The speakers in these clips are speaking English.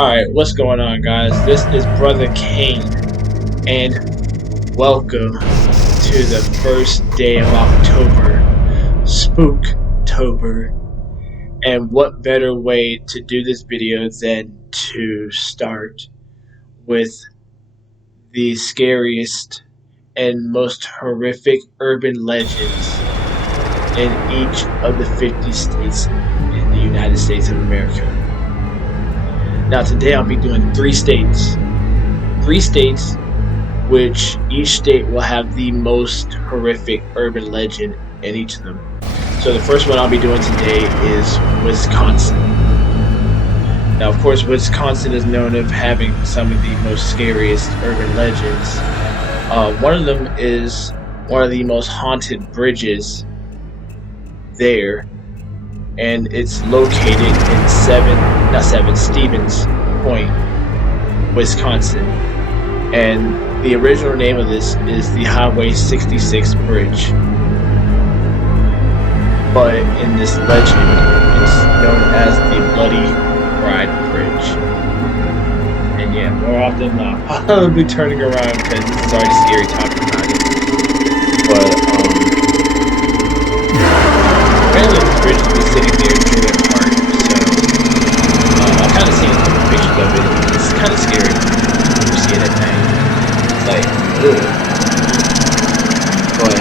Alright, what's going on, guys? This is Brother Kane, and welcome to the first day of October, Spooktober. And what better way to do this video than to start with the scariest and most horrific urban legends in each of the 50 states in the United States of America. Now today I'll be doing three states, which each state will have the most horrific urban legend in each of them. So the first one I'll be doing today is Wisconsin. Now, of course, Wisconsin is known of having some of the most scariest urban legends. One of them is one of the most haunted bridges there, and it's located in Stevens Point, Wisconsin. And the original name of this is the Highway 66 Bridge. But in this legend, it's known as the Bloody Bride Bridge. And yeah, more often than not, I'll be turning around because this is already scary talking about it. But apparently this bridge has been sitting there during part, so I've kind of seen pictures of it. It's kind of scary when you see it at night. It's like, ugh. But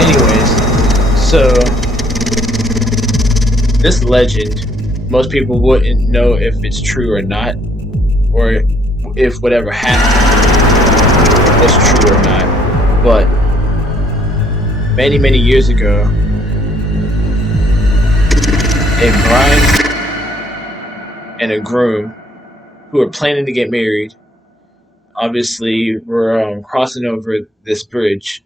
anyways, so this legend, most people wouldn't know if it's true or not, or if whatever happened was true or not. But many years ago, a bride and a groom who were planning to get married obviously were crossing over this bridge.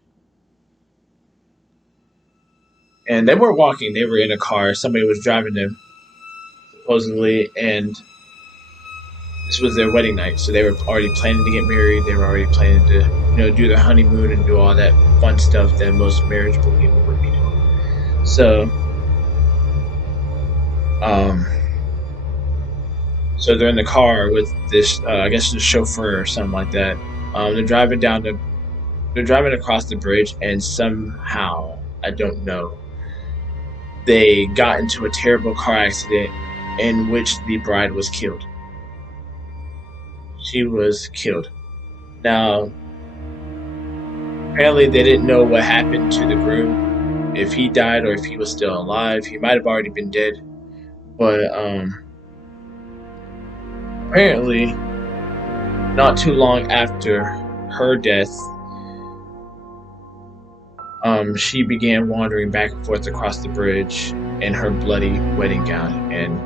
And they weren't walking, they were in a car. Somebody was driving them, supposedly, and this was their wedding night. So they were already planning to get married. They were already planning to, do their honeymoon and do all that fun stuff that most marriageable people would be doing. So, so they're in the car with this, I guess, the chauffeur or something like that. They're driving across the bridge, and somehow, I don't know, they got into a terrible car accident in which the bride was killed. She was killed. Now, apparently they didn't know what happened to the groom, if he died or if he was still alive. He might have already been dead. But apparently, not too long after her death, she began wandering back and forth across the bridge in her bloody wedding gown. And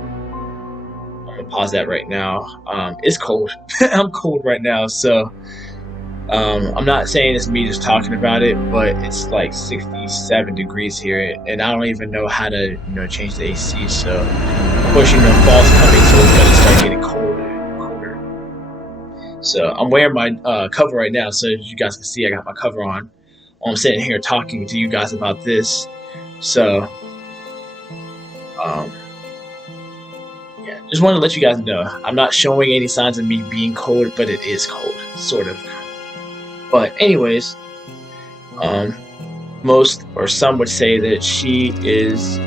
I'm gonna pause that right now. It's cold. I'm cold right now, so I'm not saying it's me just talking about it, but it's like 67 degrees here, and I don't even know how to, change the AC. So, of course, fall's coming, so it's gonna start getting colder and colder. So I'm wearing my cover right now, so as you guys can see, I got my cover on. I'm sitting here talking to you guys about this. So, yeah, just wanted to let you guys know. I'm not showing any signs of me being cold, but it is cold, sort of. But anyways, most or some would say that she is.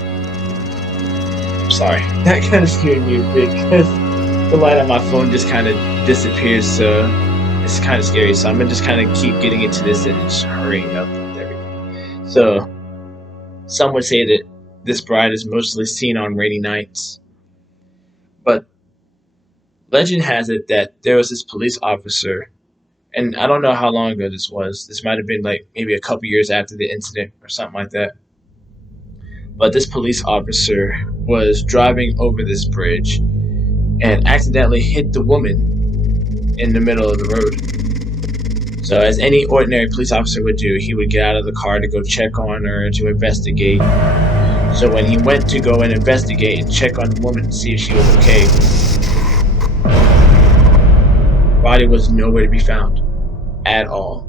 Sorry, that kind of scared me a bit because the light on my phone just kind of disappears, so it's kind of scary. So I'm gonna just kind of keep getting into this and just hurrying up with everything. So some would say that this bride is mostly seen on rainy nights, but legend has it that there was this police officer. And I don't know how long ago this was. This might have been like maybe a couple years after the incident or something like that. But this police officer was driving over this bridge and accidentally hit the woman in the middle of the road. So as any ordinary police officer would do, he would get out of the car to go check on her, to investigate. So when he went to go and investigate and check on the woman to see if she was okay, body was nowhere to be found at all.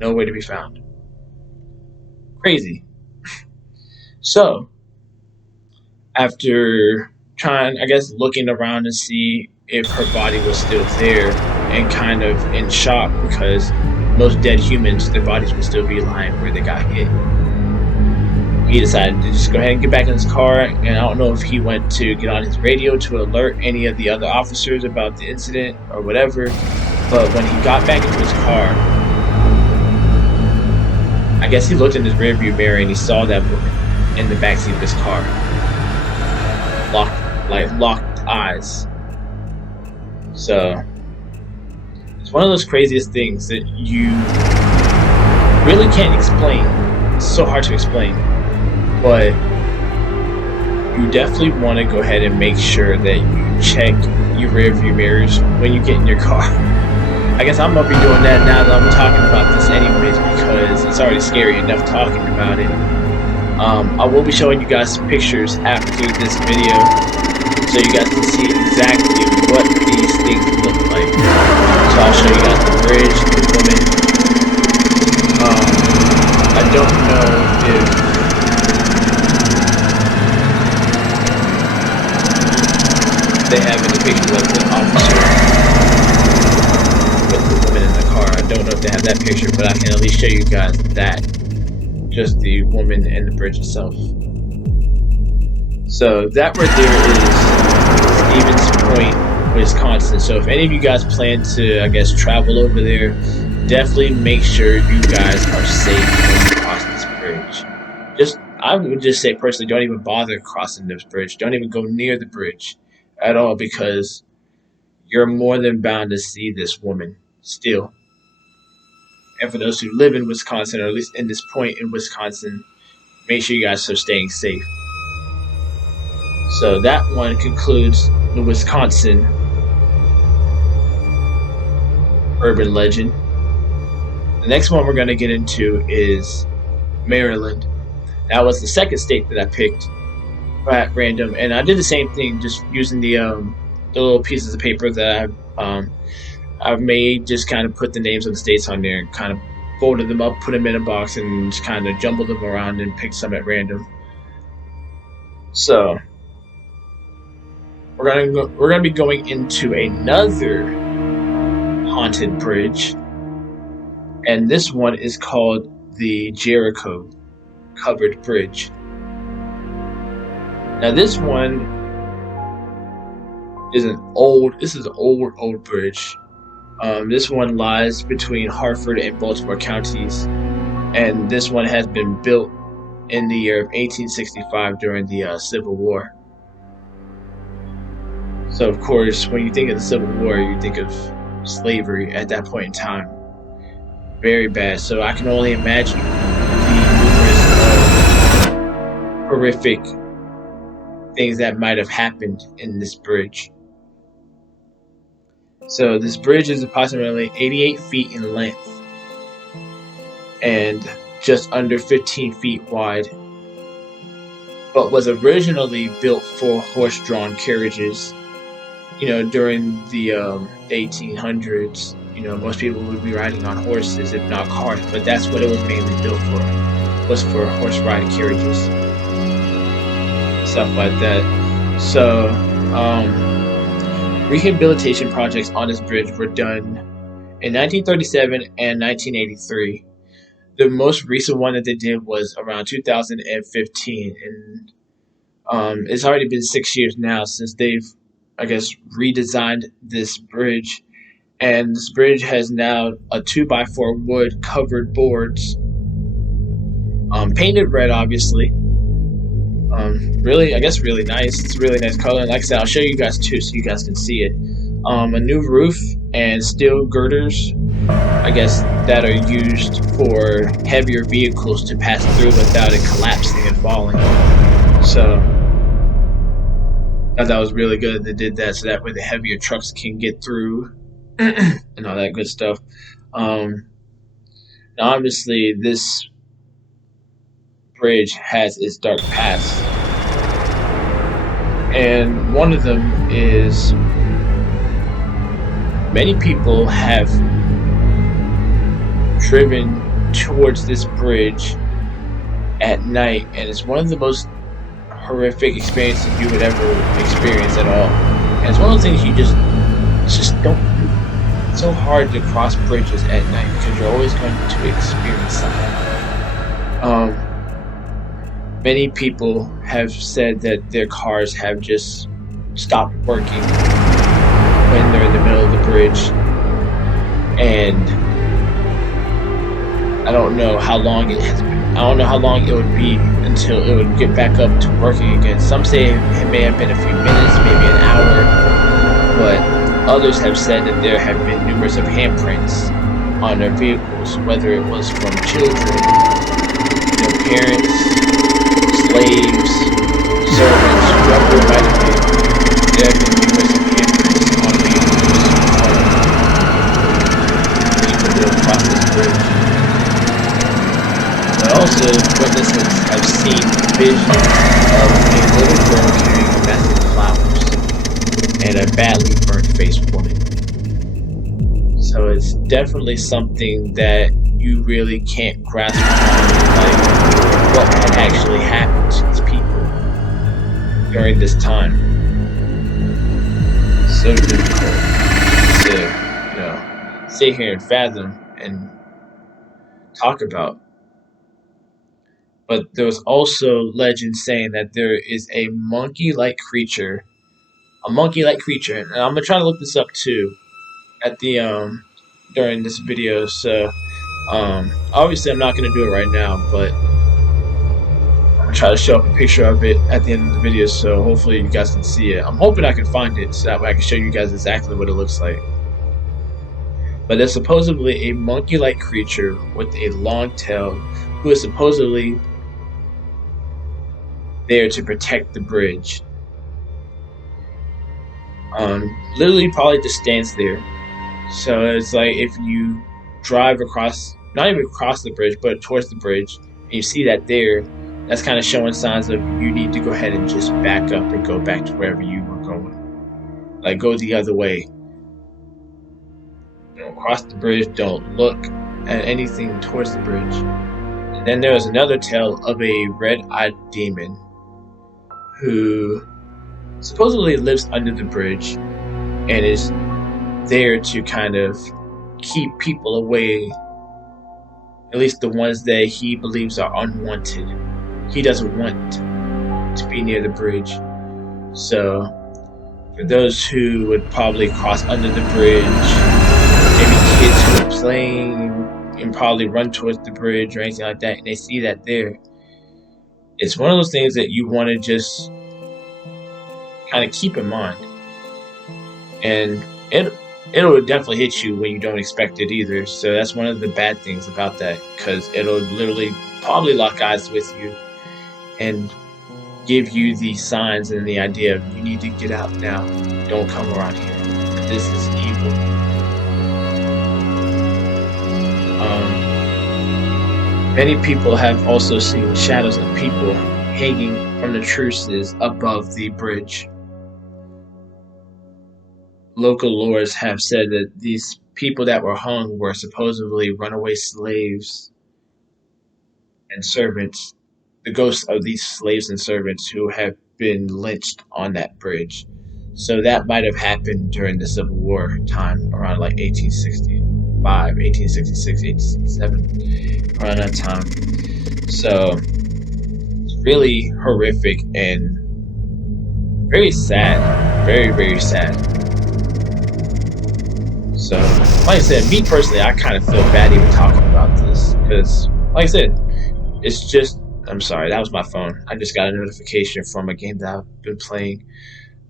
Nowhere to be found. Crazy. So, after trying, I guess, looking around to see if her body was still there, and kind of in shock because most dead humans, their bodies would still be lying where they got hit. He decided to just go ahead and get back in his car, and I don't know if he went to get on his radio to alert any of the other officers about the incident or whatever, but when he got back into his car, I guess he looked in his rearview mirror and he saw that woman in the backseat of his car. Locked eyes. So it's one of those craziest things that you really can't explain. It's so hard to explain. But you definitely want to go ahead and make sure that you check your rearview mirrors when you get in your car. I guess I'm gonna be doing that now that I'm talking about this anyways, because it's already scary enough talking about it. I will be showing you guys some pictures after this video, so you guys can see exactly what these things look like. So I'll show you guys the bridge, the woman. I don't know if they have any pictures of the officer with the woman in the car. I don't know if they have that picture, but I can at least show you guys that. Just the woman and the bridge itself. So that right there is Stevens Point, Wisconsin. So if any of you guys plan to, I guess, travel over there, definitely make sure you guys are safe when you cross this bridge. I would just say personally, don't even bother crossing this bridge. Don't even go near the bridge at all, because you're more than bound to see this woman still. And for those who live in Wisconsin, or at least in this point in Wisconsin, make sure you guys are staying safe. So that one concludes the Wisconsin urban legend. The next one we're going to get into is Maryland. That was the second state that I picked at random, and I did the same thing, just using the little pieces of paper that I've made, just kind of put the names of the states on there, and kind of folded them up, put them in a box, and just kind of jumbled them around and picked some at random. So we're gonna be going into another haunted bridge, and this one is called the Jericho Covered Bridge. Now this one is an old bridge. This one lies between Harford and Baltimore counties, and this one has been built in the year of 1865 during the Civil War. So of course, when you think of the Civil War, you think of slavery at that point in time. Very bad. So I can only imagine the numerous horrific things that might have happened in this bridge. So this bridge is approximately 88 feet in length and just under 15 feet wide, but was originally built for horse-drawn carriages. During the 1800s, most people would be riding on horses, if not cars, but that's what it was mainly built for, was for horse-riding carriages, stuff like that. So, rehabilitation projects on this bridge were done in 1937 and 1983. The most recent one that they did was around 2015, and it's already been 6 years now since they've, I guess, redesigned this bridge. And this bridge has now a 2x4 wood covered boards, painted red, obviously. Really nice. It's a really nice color. And like I said, I'll show you guys too, so you guys can see it. A new roof and steel girders, I guess, that are used for heavier vehicles to pass through without it collapsing and falling. So I thought that was really good. They did that so that way the heavier trucks can get through and all that good stuff. Now, obviously, this bridge has its dark past, and one of them is many people have driven towards this bridge at night, and it's one of the most horrific experience that you would ever experience at all. And it's one of those things you just don't do. It's so hard to cross bridges at night because you're always going to experience something. Many people have said that their cars have just stopped working when they're in the middle of the bridge, and I don't know how long it has been. I don't know how long it would be until it would get back up to working again. Some say it may have been a few minutes, maybe an hour, but others have said that there have been numerous of handprints on their vehicles, whether it was from children, their parents, slaves, servants, whoever it might have been. There have been numerous of handprints on vehicles from people who have crossed this bridge. But also, witnesses have seen visions of a little girl carrying a mess of flowers and a badly burnt faced woman. So it's definitely something that you really can't grasp on, like what had actually happened to these people during this time. So difficult to, sit here and fathom and talk about. But there was also legend saying that there is a monkey-like creature, and I'm gonna try to look this up too at the during this video. So obviously I'm not gonna do it right now, but I'm gonna try to show up a picture of it at the end of the video, so hopefully you guys can see it. I'm hoping I can find it so that way I can show you guys exactly what it looks like. But there's supposedly a monkey-like creature with a long tail who is supposedly there to protect the bridge. Literally probably just stands there. So it's like if you drive across, not even across the bridge, but towards the bridge, and you see that there, that's kind of showing signs of you need to go ahead and just back up and go back to wherever you were going. Like, go the other way. Don't cross the bridge, don't look at anything towards the bridge. And then there was another tale of a red-eyed demon who supposedly lives under the bridge and is there to kind of keep people away, at least the ones that he believes are unwanted. He doesn't want to be near the bridge. So for those who would probably cross under the bridge, maybe kids who are playing and probably run towards the bridge or anything like that, and they see that there, it's one of those things that you want to just kind of keep in mind. And it'll definitely hit you when you don't expect it either. So that's one of the bad things about that, because it'll literally probably lock eyes with you and give you the signs and the idea of you need to get out now. Don't come around here. This is evil. Many people have also seen shadows of people hanging from the truces above the bridge. Local lores have said that these people that were hung were supposedly runaway slaves and servants, the ghosts of these slaves and servants who have been lynched on that bridge. So that might have happened during the Civil War time, around like 1865, 1866, 1867, around that time. So it's really horrific and very sad, very, very sad. So, like I said, me personally, I kind of feel bad even talking about this, because, like I said, it's just, I'm sorry, that was my phone. I just got a notification from a game that I've been playing.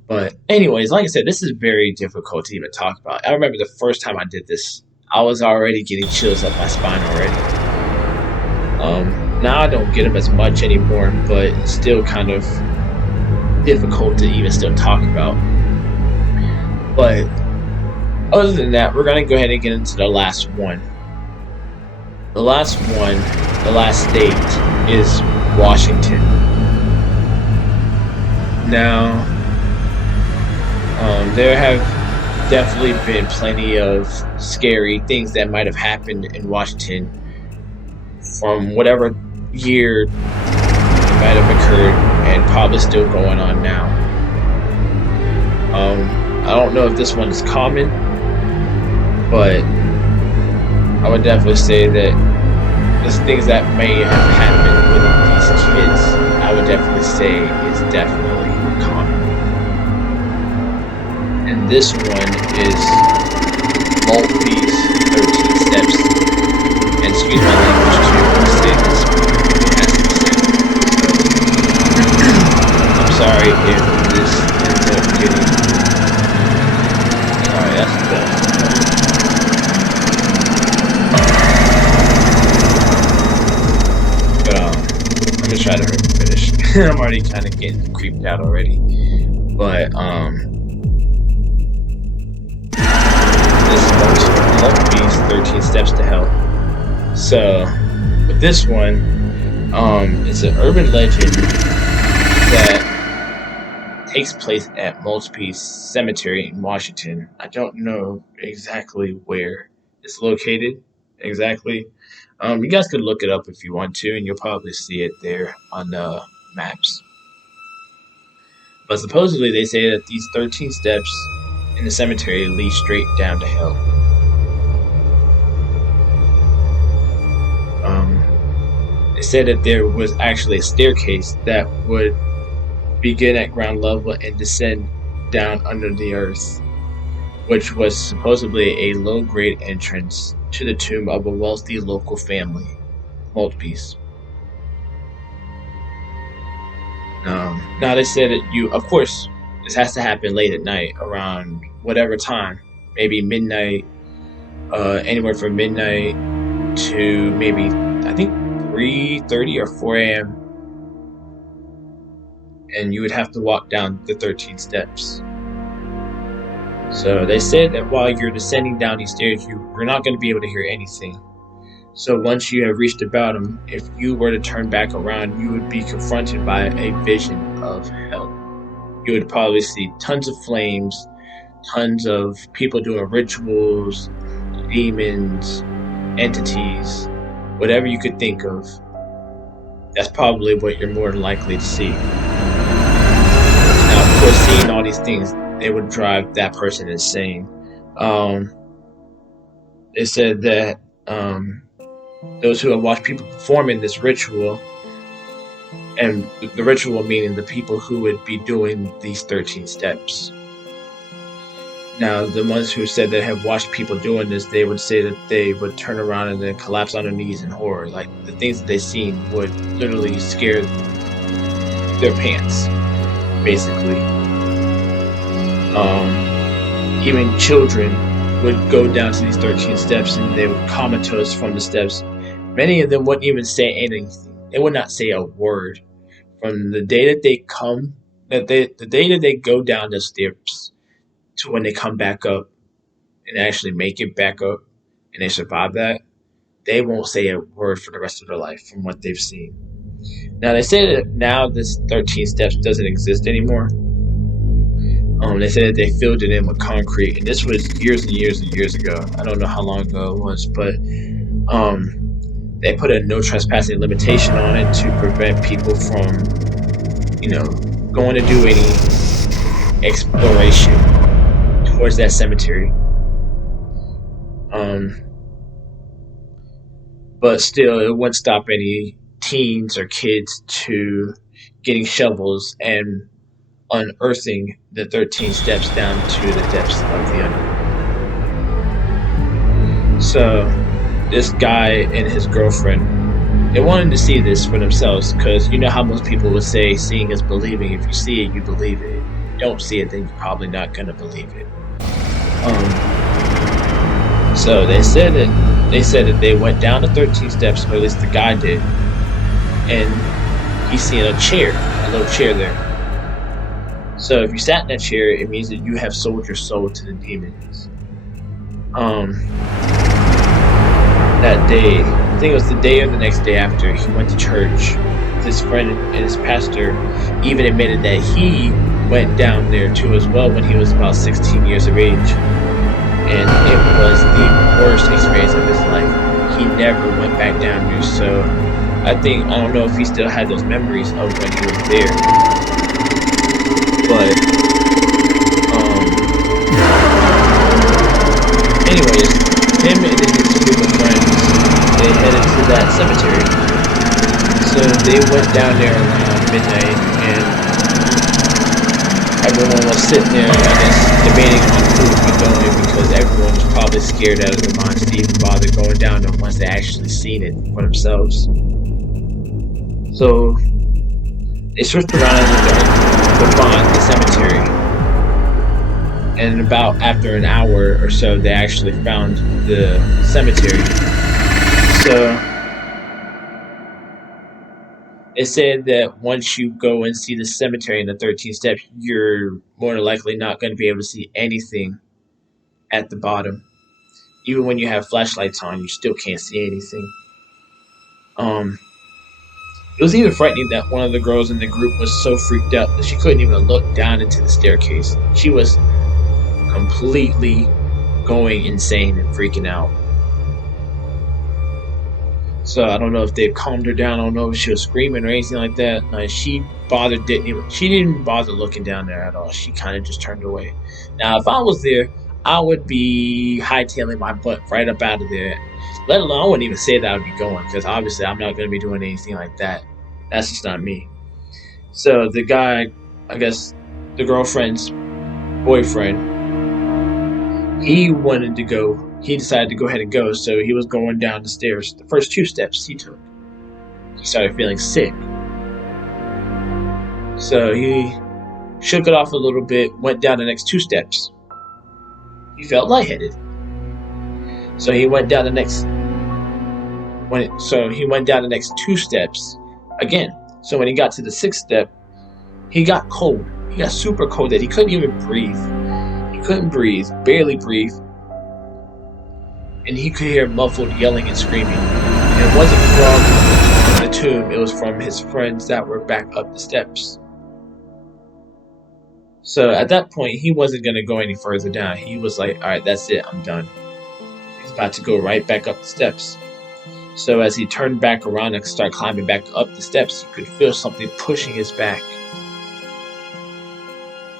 But anyways, like I said, this is very difficult to even talk about. I remember the first time I did this, I was already getting chills up my spine already. Now I don't get them as much anymore, but it's still kind of difficult to even still talk about. But other than that, we're going to go ahead and get into the last one. The last state is Washington. Now, there have definitely been plenty of scary things that might have happened in Washington from whatever year it might have occurred, and probably still going on now. I don't know if this one is common, but I would definitely say that the things that may have happened with these kids, I would definitely say is definitely common. And this one is Maltby's 13 steps. And excuse my language too, I say this as it said. I'm sorry if this ends up getting... Sorry, that's done. But I'm gonna try to finish. I'm already kind of getting creeped out already. But this is Maltby's 13 steps to hell. So with this one, it's an urban legend that takes place at Maltby's cemetery in Washington. I don't know exactly where it's located exactly. You guys could look it up if you want to, and you'll probably see it there on the maps. But supposedly they say that these 13 steps in the cemetery lead straight down to hell. They said that there was actually a staircase that would begin at ground level and descend down under the earth, which was supposedly a low-grade entrance to the tomb of a wealthy local family, Maltby's. Now they said that of course, this has to happen late at night, around whatever time, maybe midnight, anywhere from midnight to maybe, I think, 3:30 or 4 a.m. And you would have to walk down the 13 steps. So they said that while you're descending down these stairs, you're not going to be able to hear anything. So once you have reached the bottom, if you were to turn back around, you would be confronted by a vision of hell. You would probably see tons of flames, tons of people doing rituals, demons, entities, whatever you could think of. That's probably what you're more than likely to see. Now, of course, seeing all these things, they would drive that person insane. They said that those who have watched people performing this ritual, and the ritual meaning the people who would be doing these 13 steps. Now, the ones who said they have watched people doing this, they would say that they would turn around and then collapse on their knees in horror. Like, the things that they seen would literally scare their pants, basically. Even children would go down to these 13 steps and they would comatose from the steps. Many of them wouldn't even say anything. They would not say a word. From the day that they the day that they go down the steps to when they come back up and actually make it back up and they survive that, they won't say a word for the rest of their life from what they've seen. Now, they say that now this 13 steps doesn't exist anymore. They said that they filled it in with concrete, and this was years and years and years ago. I don't know how long ago it was, but they put a no trespassing limitation on it to prevent people from, going to do any exploration towards that cemetery. But still, it wouldn't stop any teens or kids to getting shovels and unearthing the 13 steps down to the depths of the underworld. So this guy and his girlfriend, they wanted to see this for themselves, because you know how most people would say seeing is believing. If you see it, you believe it. If you don't see it, then you're probably not going to believe it. So they said that they went down the 13 steps, or at least the guy did, and he's seen a little chair there. So if you sat in that chair, it means that you have sold your soul to the demons. That day, I think it was the day or the next day after, he went to church. His friend and his pastor even admitted that he went down there too as well when he was about 16 years of age. And it was the worst experience of his life. He never went back down there, so I don't know if he still had those memories of when he was there. But anyways, him and his group of friends, they headed to that cemetery. So they went down there around midnight, and everyone was sitting there, I guess, debating on who would be going, because everyone was probably scared out of their minds to even bother going down there once they actually seen it for themselves. So they switched around to find the cemetery, and about after an hour or so, they actually found the cemetery. So it said that once you go and see the cemetery in the 13 steps, you're more than likely not going to be able to see anything at the bottom. Even when you have flashlights on, you still can't see anything. It was even frightening that one of the girls in the group was so freaked out that she couldn't even look down into the staircase. She was completely going insane and freaking out. So I don't know if they calmed her down. I don't know if she was screaming or anything like that. She didn't even bother looking down there at all. She kind of just turned away. Now, if I was there, I would be hightailing my butt right up out of there. Let alone, I wouldn't even say that I would be going, because obviously I'm not going to be doing anything like that. That's just not me. So the guy, I guess the girlfriend's boyfriend, he wanted to go. He decided to go ahead and go, so he was going down the stairs. The first 2 steps he took, he started feeling sick. So he shook it off a little bit, went down the next 2 steps. He felt lightheaded. So he went down the next 2 steps again. So when he got to the 6th step, he got cold. He got super cold that he couldn't even breathe. He couldn't breathe, barely breathe. And he could hear muffled yelling and screaming. And it wasn't from the tomb, it was from his friends that were back up the steps. So at that point, he wasn't going to go any further down. He was like, alright, that's it, I'm done. He's about to go right back up the steps. So as he turned back around and started climbing back up the steps, he could feel something pushing his back.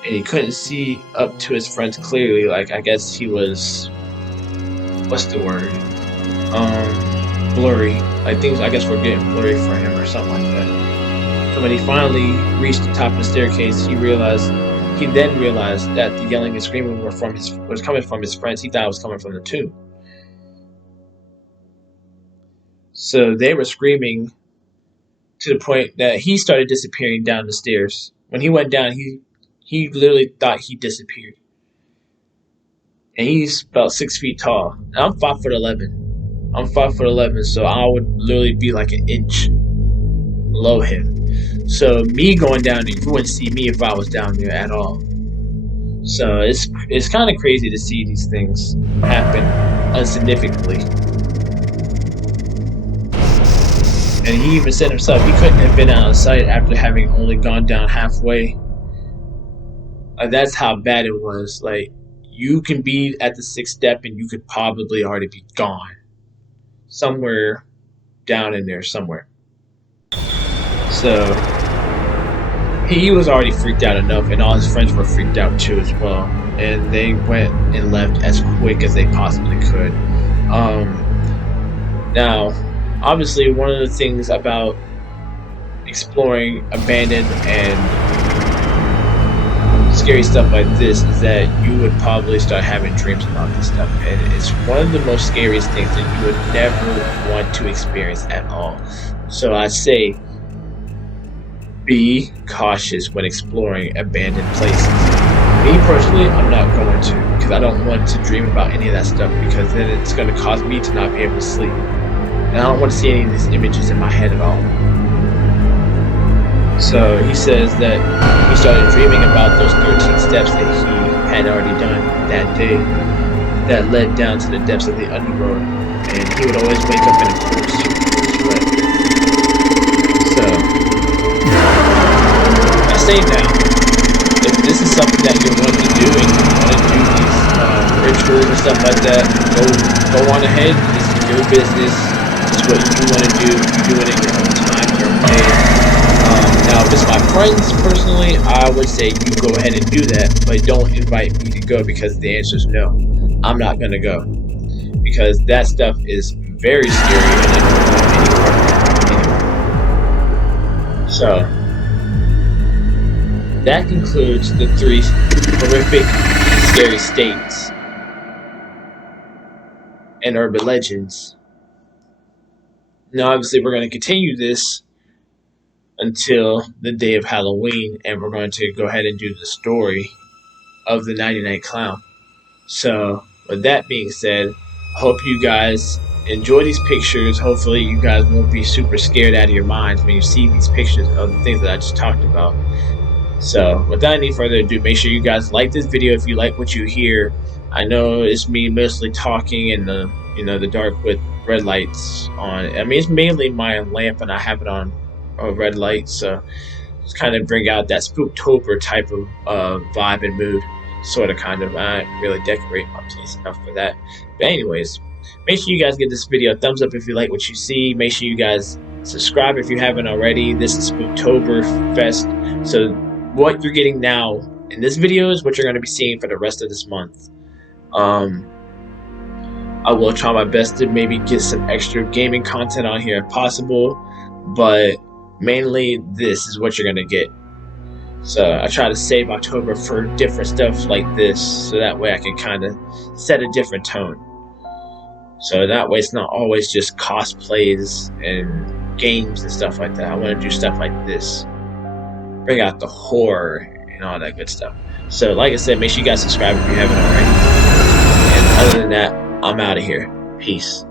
And he couldn't see up to his friends clearly. Like, I guess he was... what's the word? Blurry. Like, things, I guess, were getting blurry for him or something like that. So when he finally reached the top of the staircase, he then realized that the yelling and screaming was coming from his friends. He thought it was coming from the tomb. So they were screaming to the point that he started disappearing down the stairs. When he went down, he literally thought he disappeared. And he's about 6 feet tall. And I'm 5'11". I'm 5'11", so I would literally be like an inch below him. So me going down there, you wouldn't see me if I was down there at all. So it's kind of crazy to see these things happen unsignificantly. And he even said himself he couldn't have been out of sight after having only gone down halfway. Like, that's how bad it was. Like, you can be at the 6th step and you could probably already be gone. Somewhere down in there somewhere. So he was already freaked out enough, and all his friends were freaked out too as well. And they went and left as quick as they possibly could. Now, obviously, one of the things about exploring abandoned and scary stuff like this is that you would probably start having dreams about this stuff, and it's one of the most scariest things that you would never want to experience at all. So I say, be cautious when exploring abandoned places. Me personally, I'm not going to, because I don't want to dream about any of that stuff, because then it's going to cause me to not be able to sleep. And I don't want to see any of these images in my head at all. So he says that he started dreaming about those 13 steps that he had already done that day that led down to the depths of the underworld. And he would always wake up in a cold sweat. So I say now, if this is something that you want to do and you want to do these rituals and stuff like that, go on ahead. This is your business. It's what you want to do. You do it in your own time, your own way. Now, if it's my friends, personally, I would say you go ahead and do that, but don't invite me to go because the answer is no. I'm not going to go because that stuff is very scary and I don't want anywhere. So, that concludes the 3 horrific, scary states and urban legends. Now, obviously, we're going to continue this until the day of Halloween, and we're going to go ahead and do the story of the 99 Clown. So, with that being said, I hope you guys enjoy these pictures. Hopefully, you guys won't be super scared out of your minds when you see these pictures of the things that I just talked about. So, without any further ado, make sure you guys like this video if you like what you hear. I know it's me mostly talking in the dark with red lights on. I mean, it's mainly my lamp, and I have it on a red light, so just kind of bring out that Spooktober type of vibe and mood. Sort of, kind of. I don't really decorate my place enough for that. But anyways, make sure you guys give this video a thumbs up if you like what you see. Make sure you guys subscribe if you haven't already. This is Spooktober Fest, so what you're getting now in this video is what you're going to be seeing for the rest of this month. I will try my best to maybe get some extra gaming content on here if possible, but mainly this is what you're going to get. So I try to save October for different stuff like this, so that way I can kind of set a different tone. So that way it's not always just cosplays and games and stuff like that. I want to do stuff like this. Bring out the horror and all that good stuff. So like I said, make sure you guys subscribe if you haven't already. And other than that, I'm out of here. Peace.